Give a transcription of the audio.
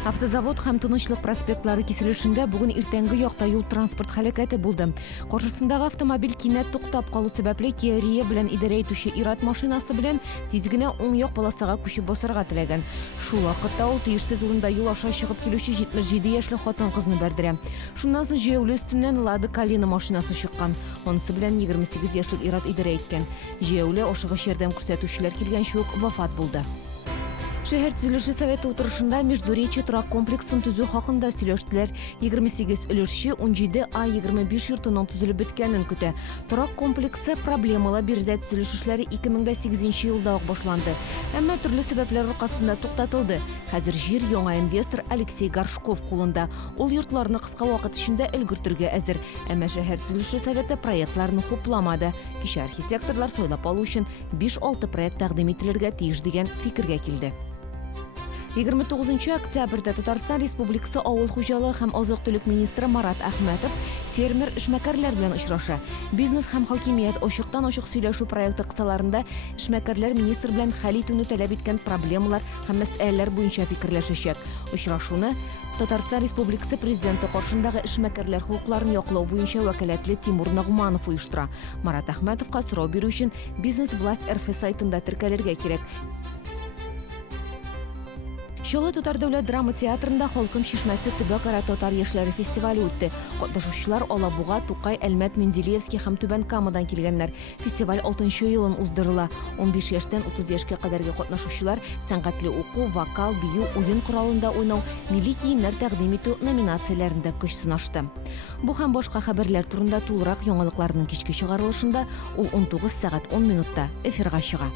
Автозавод һәм Тынычлык проспектлары киселешендә бүген иртәнге якта юл транспорт һәлакәте булды. Каршысындагы автомобиль кинәт туктап калу сәбәпле Киария белән идарә итүче ир-ат машинасы белән тиз генә уң як полосага күчеп басарга теләгән. Шул вакытта ул тиешсез урында юл аша чыгып килүче 77 яшьле хатын-кызны бәрдерә. Шуннан соң җәяүле өстеннән Лада Калина машинасы чыккан. Онысы белән 28 яшьлек ир-ат идарә иткән. Җәяүле ашыгыч ярдәм күрсәтүчеләр килгәнче үк вафат булды. Шәһәр төзелеше советы утырышында Междуречье торак комплексын төзү хакында сөйләштеләр. 28 өлешче 17 А25 йортының төзелеп беткәнен көтә. Торак комплексы проблемалы биредә төзелеш эшләре 2008 елда ук башланды. Әмма төрле сәбәпләр аркасында туктатылды. Хәзер җир яңа инвестор Алексей Горшков кулында. Ул йортларны кыска вакыт эчендә өлгертергә әзер. Әмма шәһәр төзелеше советы проектларны хупламады. Кичә архитекторлар сойлап алу өчен 5-6 проект тәкъдим ителергә тиеш дигән фикергә килде. 29 октябрьдә Татарстан Республикасы авыл хуҗалыгы һәм азык-төлек министры Марат Әхмәтов фермер эшмәкәрләр белән очраша. Бизнес һәм хакимият ачыктан-ачык сөйләшү проекты кысаларында эшмәкәрләр министр белән хәл итүне таләп иткән проблемалар һәм мәсьәләләр буенча фикерләшәчәк. Очрашуны Татарстан Республикасы президенты каршындагы эшмәкәрләр хукукларын яклау буенча вәкаләтле Тимур Нагуманов оештыра. Марат Әхмәтовка сорау бирү өчен Бизнес Власть РФ сайтында теркәлергә кирәк. Чолы Татар дәүләт драма театрында Халкым чишмәсе төбәк-ара татар яшьләре фестивале үтте. Катнашучылар Алабуга, Тукай, Әлмәт, Менделеевский һәм Түбән Камадан килгәннәр. Фестиваль 6-нчы елын уздырыла. 15 яшьтән 30 яшькә кадәрге катнашучылар сәнгатьле уку, вокал, бию, уен коралында уйнау, милли киемнәр тәкъдим итү номинацияләрендә көч сынашты. Бу һәм башка хәбәрләр турында тулырак яңалыкларның кичке чыгарылышында ул 19 сәгать 10 минутта эфирга чыга.